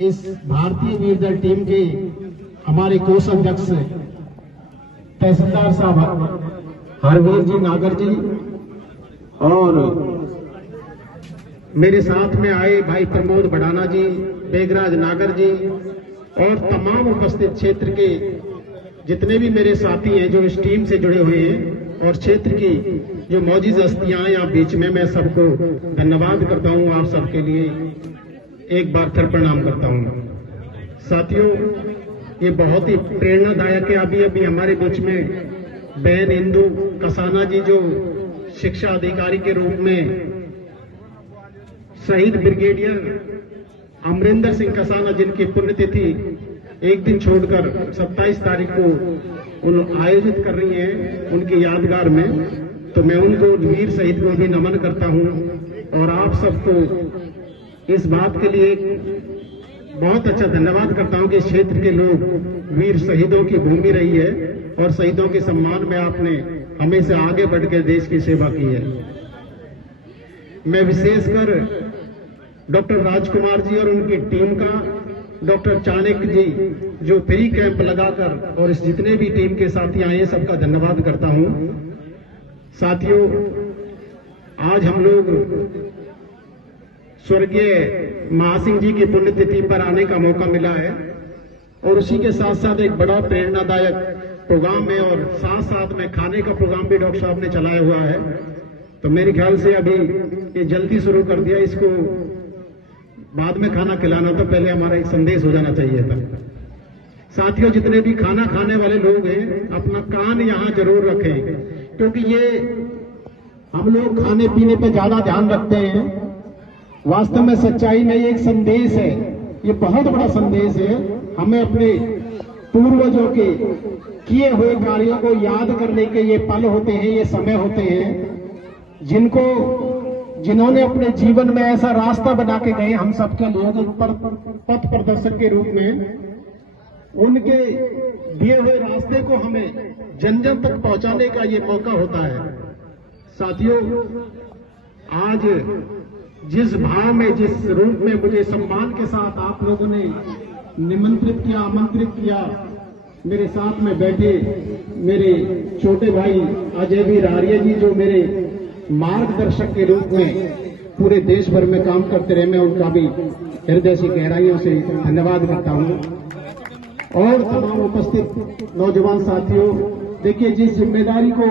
इस भारतीय वीर दल टीम के हमारे कोष अध्यक्ष तहसीलदार साहब हरवीर जी नागर जी और मेरे साथ में आए भाई प्रमोद बड़ाना जी, बेगराज नागर जी और तमाम उपस्थित क्षेत्र के जितने भी मेरे साथी हैं जो इस टीम से जुड़े हुए हैं और क्षेत्र की जो मौजूद हस्तियां यहाँ बीच में, मैं सबको धन्यवाद करता हूँ। आप सबके लिए एक बार फिर प्रणाम करता हूँ। साथियों, ये बहुत ही प्रेरणादायक है। अभी अभी हमारे बीच में बहन इंदु कसाना जी जो शिक्षा अधिकारी के रूप में शहीद ब्रिगेडियर अमरिंदर सिंह कसाना जिनकी पुण्यतिथि एक दिन छोड़कर 27 तारीख को उन आयोजित कर रही हैं उनकी यादगार में, तो मैं उनको वीर शहीद को भी नमन करता हूं और आप सबको इस बात के लिए बहुत अच्छा धन्यवाद करता हूं कि इस क्षेत्र के लोग वीर शहीदों की भूमि रही है और शहीदों के सम्मान में आपने हमेशा आगे बढ़कर देश की सेवा की है। मैं विशेषकर डॉक्टर राजकुमार जी और उनकी टीम का, डॉक्टर चाणक्य जी जो फ्री कैंप लगाकर और इस जितने भी टीम के साथी आए हैं सबका धन्यवाद करता हूं। साथियों, आज हम लोग स्वर्गीय महासिंह जी की पुण्यतिथि पर आने का मौका मिला है और उसी के साथ साथ एक बड़ा प्रेरणादायक प्रोग्राम है और साथ साथ में खाने का प्रोग्राम भी डॉक्टर साहब ने चलाया हुआ है। तो मेरे ख्याल से अभी ये जल्दी शुरू कर दिया, इसको बाद में खाना खिलाना तो पहले हमारा एक संदेश हो जाना चाहिए था। साथियों, जितने भी खाना खाने वाले लोग हैं अपना कान यहाँ जरूर रखें, क्योंकि ये हम लोग खाने पीने पे ज्यादा ध्यान रखते हैं। वास्तव में सच्चाई में ये एक संदेश है, ये बहुत बड़ा संदेश है। हमें अपने पूर्वजों के किए हुए कार्यों को याद करने के ये पल होते हैं, ये समय होते हैं जिन्होंने अपने जीवन में ऐसा रास्ता बना के गए हम सबके लिए पथ प्रदर्शक के रूप में। उनके दिए हुए रास्ते को हमें जन जन तक पहुंचाने का ये मौका होता है। साथियों, आज जिस भाव में, जिस रूप में मुझे सम्मान के साथ आप लोगों ने निमंत्रित किया, आमंत्रित किया, मेरे साथ में बैठे मेरे छोटे भाई अजय वीर आर्य जी जो मेरे मार्गदर्शक के रूप में पूरे देश भर में काम करते रहे, मैं उनका भी हृदय से गहराइयों से धन्यवाद करता हूं। और तमाम उपस्थित नौजवान साथियों, देखिए जिस जिम्मेदारी को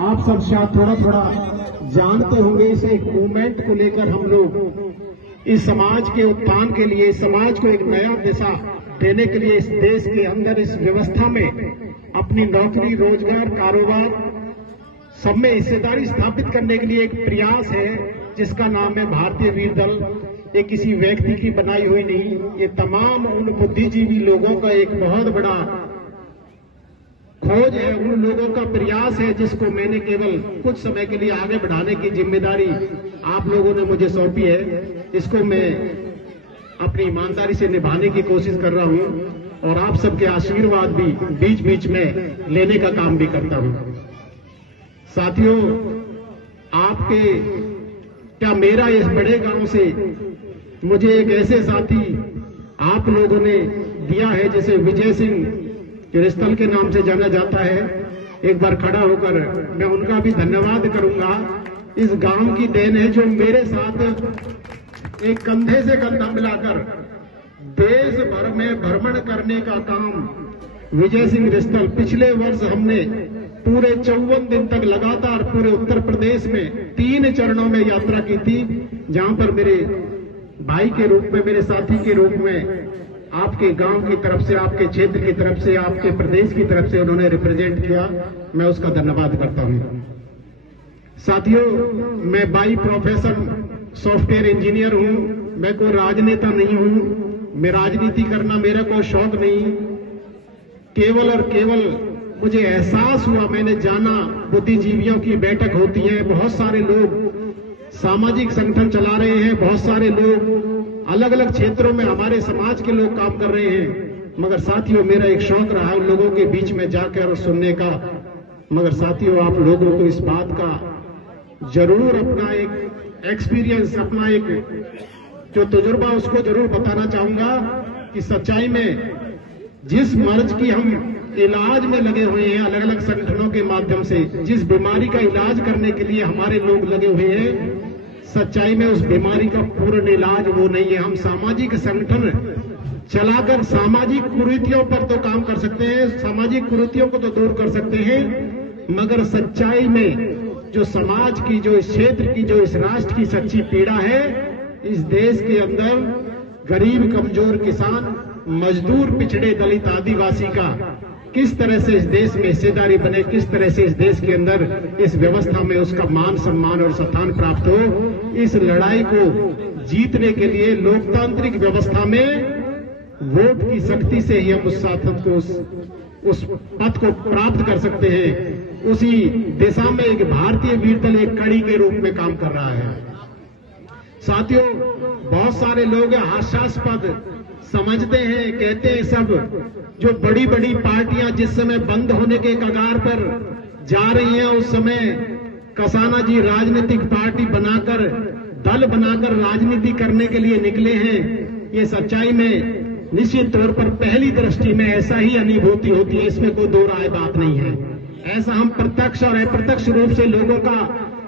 आप सब शायद थोड़ा थोड़ा जानते होंगे, इस एक मूवमेंट को लेकर हम लोग इस समाज के उत्थान के लिए, इस समाज को एक नया दिशा देने के लिए, इस देश के अंदर इस व्यवस्था में अपनी नौकरी, रोजगार, कारोबार सब में हिस्सेदारी स्थापित करने के लिए एक प्रयास है जिसका नाम है भारतीय वीर दल। ये किसी व्यक्ति की बनाई हुई नहीं, ये तमाम उन बुद्धिजीवी लोगों का एक बहुत बड़ा खोज है, उन लोगों का प्रयास है जिसको मैंने केवल कुछ समय के लिए आगे बढ़ाने की जिम्मेदारी आप लोगों ने मुझे सौंपी है। इसको मैं अपनी ईमानदारी से निभाने की कोशिश कर रहा हूं और आप सबके आशीर्वाद भी बीच बीच में लेने का काम भी करता हूं। साथियों, आपके क्या मेरा इस बड़े गांव से मुझे एक ऐसे साथी आप लोगों ने दिया है जैसे विजय सिंह रिस्तल के नाम से जाना जाता है। एक बार खड़ा होकर मैं उनका भी धन्यवाद करूंगा। इस गांव की देन है जो मेरे साथ एक कंधे से कंधा मिलाकर देश भर में भ्रमण करने का काम विजय सिंह रिस्तल, पिछले वर्ष हमने पूरे 54 दिन तक लगातार पूरे उत्तर प्रदेश में 3 चरणों में यात्रा की थी, जहां पर मेरे भाई के रूप में, मेरे साथी के रूप में आपके गांव की तरफ से, आपके क्षेत्र की तरफ से, आपके प्रदेश की तरफ से उन्होंने रिप्रेजेंट किया, मैं उसका धन्यवाद करता हूं। साथियों, मैं बाई प्रोफेशन सॉफ्टवेयर इंजीनियर हूं, मैं कोई राजनेता नहीं हूं, मैं राजनीति करना मेरे को शौक नहीं, केवल और केवल मुझे एहसास हुआ, मैंने जाना बुद्धिजीवियों की बैठक होती है, बहुत सारे लोग सामाजिक संगठन चला रहे हैं, बहुत सारे लोग अलग अलग क्षेत्रों में हमारे समाज के लोग काम कर रहे हैं, मगर साथियों मेरा एक शौक रहा उन लोगों के बीच में जाकर सुनने का। मगर साथियों, आप लोगों को इस बात का जरूर अपना एक एक्सपीरियंस, अपना एक जो तजुर्बा उसको जरूर बताना चाहूंगा कि सच्चाई में जिस मर्ज की हम इलाज में लगे हुए हैं अलग अलग संगठनों के माध्यम से, जिस बीमारी का इलाज करने के लिए हमारे लोग लगे हुए हैं, सच्चाई में उस बीमारी का पूर्ण इलाज वो नहीं है। हम सामाजिक संगठन चलाकर सामाजिक कुरीतियों पर तो काम कर सकते हैं, सामाजिक कुरीतियों को तो दूर कर सकते हैं, मगर सच्चाई में जो समाज की, जो इस क्षेत्र की, जो इस राष्ट्र की सच्ची पीड़ा है, इस देश के अंदर गरीब, कमजोर, किसान, मजदूर, पिछड़े, दलित, आदिवासी का किस तरह से इस देश में हिस्सेदारी बने, किस तरह से इस देश के अंदर इस व्यवस्था में उसका मान सम्मान और स्थान प्राप्त हो, इस लड़ाई को जीतने के लिए लोकतांत्रिक व्यवस्था में वोट की शक्ति से ही हम उस सार्थक को, उस पद को प्राप्त कर सकते हैं। उसी दिशा में एक भारतीय वीर दल एक कड़ी के रूप में काम कर रहा है। साथियों, बहुत सारे लोग हास्यास्पद समझते हैं, कहते हैं सब जो बड़ी बड़ी पार्टियां जिस समय बंद होने के कगार पर जा रही हैं, उस समय कसाना जी राजनीतिक पार्टी बनाकर, दल बनाकर राजनीति करने के लिए निकले हैं। ये सच्चाई में निश्चित तौर पर पहली दृष्टि में ऐसा ही अनुभूति होती है, इसमें कोई दो राय बात नहीं है। ऐसा हम प्रत्यक्ष और अप्रत्यक्ष रूप से लोगों का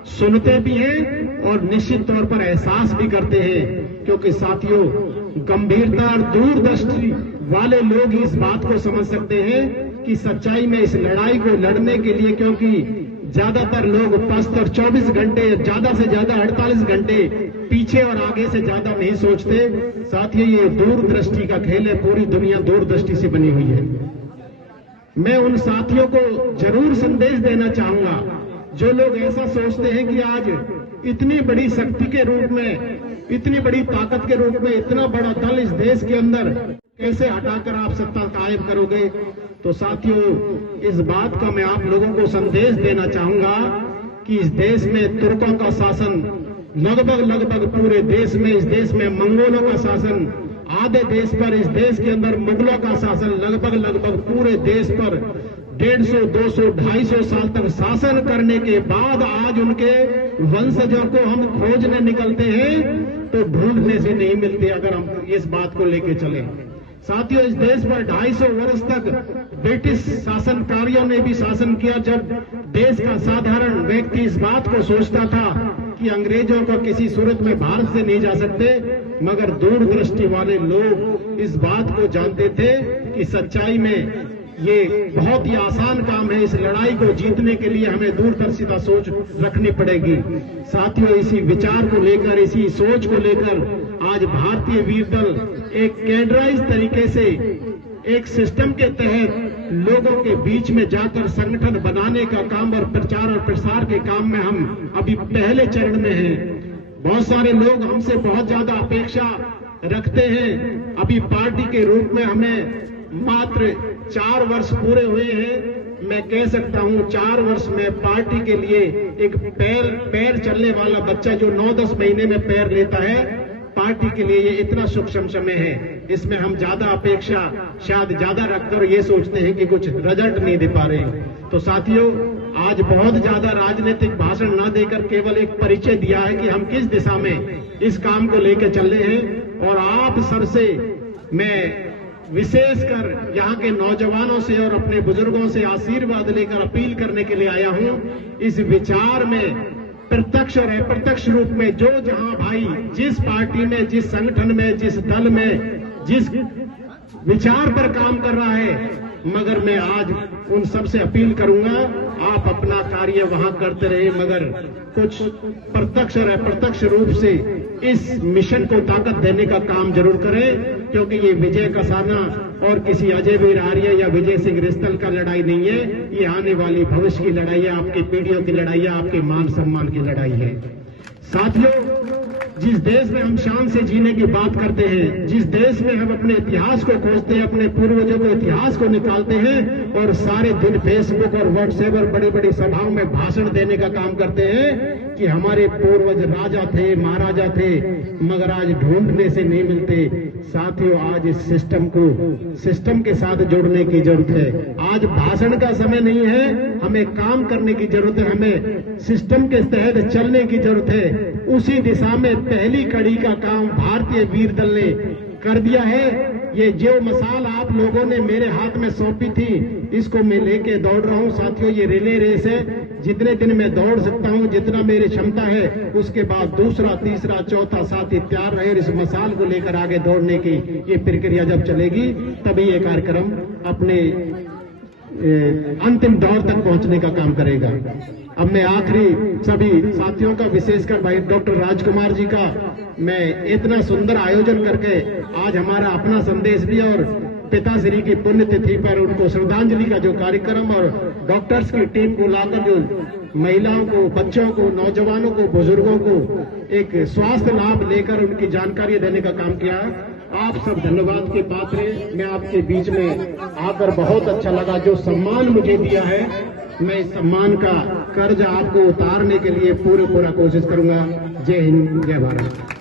सुनते भी हैं और निश्चित तौर पर एहसास भी करते हैं, क्योंकि साथियों, गंभीरता और दूरदृष्टि वाले लोग इस बात को समझ सकते हैं कि सच्चाई में इस लड़ाई को लड़ने के लिए, क्योंकि ज्यादातर लोग पस्त और 24 घंटे, ज्यादा से ज्यादा 48 घंटे पीछे और आगे से ज्यादा नहीं सोचते। साथियों, ये दूरदृष्टि का खेल है, पूरी दुनिया दूरदृष्टि से बनी हुई है। मैं उन साथियों को जरूर संदेश देना चाहूंगा जो लोग ऐसा सोचते हैं कि आज इतनी बड़ी शक्ति के रूप में, इतनी बड़ी ताकत के रूप में इतना बड़ा दल इस देश के अंदर कैसे हटाकर आप सत्ता कायम करोगे। तो साथियों, इस बात का मैं आप लोगों को संदेश देना चाहूंगा कि इस देश में तुर्कों का शासन लगभग पूरे देश में, इस देश में मंगोलों का शासन आधे देश पर, इस देश के अंदर मुगलों का शासन लगभग पूरे देश पर 150, 200, 250 साल तक शासन करने के बाद आज उनके वंशजों को हम खोजने निकलते हैं तो ढूंढने से नहीं मिलते, अगर हम इस बात को लेके चले। साथियों, इस देश पर 250 वर्ष तक ब्रिटिश शासनकारियों ने भी शासन किया, जब देश का साधारण व्यक्ति इस बात को सोचता था कि अंग्रेजों को किसी सूरत में भारत से नहीं जा सकते, मगर दूरदृष्टि वाले लोग इस बात को जानते थे कि सच्चाई में ये बहुत ही आसान काम है। इस लड़ाई को जीतने के लिए हमें दूरदर्शिता सोच रखनी पड़ेगी। साथियों, इसी विचार को लेकर, इसी सोच को लेकर आज भारतीय वीर दल एक कैडराइज तरीके से, एक सिस्टम के तहत लोगों के बीच में जाकर संगठन बनाने का काम और प्रचार और प्रसार के काम में हम अभी पहले चरण में हैं। बहुत सारे लोग हमसे बहुत ज्यादा अपेक्षा रखते हैं। अभी पार्टी के रूप में हमें मात्र 4 वर्ष पूरे हुए हैं। मैं कह सकता हूं 4 वर्ष में पार्टी के लिए एक पैर चलने वाला बच्चा जो 9-10 महीने में पैर लेता है, पार्टी के लिए ये इतना सूक्ष्म समय है। इसमें हम ज्यादा अपेक्षा शायद ज्यादा रखकर ये सोचते हैं कि कुछ रिजल्ट नहीं दे पा रहे। तो साथियों, आज बहुत ज्यादा राजनीतिक भाषण ना देकर केवल एक परिचय दिया है कि हम किस दिशा में इस काम को लेकर चल रहे हैं। और आप सबसे मैं विशेषकर यहाँ के नौजवानों से और अपने बुजुर्गों से आशीर्वाद लेकर अपील करने के लिए आया हूँ। इस विचार में प्रत्यक्ष और अप्रत्यक्ष रूप में जो जहां भाई जिस पार्टी में, जिस संगठन में, जिस दल में, जिस विचार पर काम कर रहा है, मगर मैं आज उन सब से अपील करूंगा, आप अपना कार्य वहां करते रहे, मगर कुछ प्रत्यक्ष और अप्रत्यक्ष रूप से इस मिशन को ताकत देने का काम जरूर करें, क्योंकि ये विजय कसाना और किसी अजय वीर आर्य या विजय सिंह रिस्तल का लड़ाई नहीं है। ये आने वाली भविष्य की लड़ाई है, आपकी पीढ़ियों की लड़ाई है, आपके मान सम्मान की लड़ाई है। साथियों, जिस देश में हम शान से जीने की बात करते हैं, जिस देश में हम अपने इतिहास को खोजते हैं, अपने पूर्वजों के इतिहास को निकालते हैं और सारे दिन फेसबुक और व्हाट्सएप और बड़ी बड़ी सभाओं में भाषण देने का काम करते हैं कि हमारे पूर्वज राजा थे, महाराजा थे, मगर आज ढूंढने से नहीं मिलते। साथियों आज इस सिस्टम के साथ जोड़ने की जरूरत है। आज भाषण का समय नहीं है, हमें काम करने की जरूरत है, हमें सिस्टम के तहत चलने की जरूरत है। उसी दिशा में पहली कड़ी का काम भारतीय वीर दल ने कर दिया है। ये जो मसाल आप लोगों ने मेरे हाथ में सौंपी थी, इसको मैं लेके दौड़ रहा हूं। साथियों ये रिले रेस है, जितने दिन मैं दौड़ सकता हूं, जितना मेरी क्षमता है, उसके बाद दूसरा, तीसरा, चौथा साथी तैयार रहे। इस मसाल को लेकर आगे दौड़ने की ये प्रक्रिया जब चलेगी तभी ये कार्यक्रम अपने अंतिम दौर तक पहुंचने का काम करेगा। अब मैं आखिरी सभी साथियों का, विशेषकर भाई डॉक्टर राजकुमार जी का, मैं इतना सुंदर आयोजन करके आज हमारा अपना संदेश भी और पिताश्री की पुण्यतिथि पर उनको श्रद्धांजलि का जो कार्यक्रम और डॉक्टर्स की टीम को लाकर जो महिलाओं को, बच्चों को, नौजवानों को, बुजुर्गों को एक स्वास्थ्य लाभ लेकर उनकी जानकारी देने का काम किया। आप सब धन्यवाद के पात्र हैं। मैं आपके बीच में आकर बहुत अच्छा लगा। जो सम्मान मुझे दिया है, मैं इस सम्मान का कर्ज आपको उतारने के लिए पूरा कोशिश करूंगा। जय हिंद, जय भारत।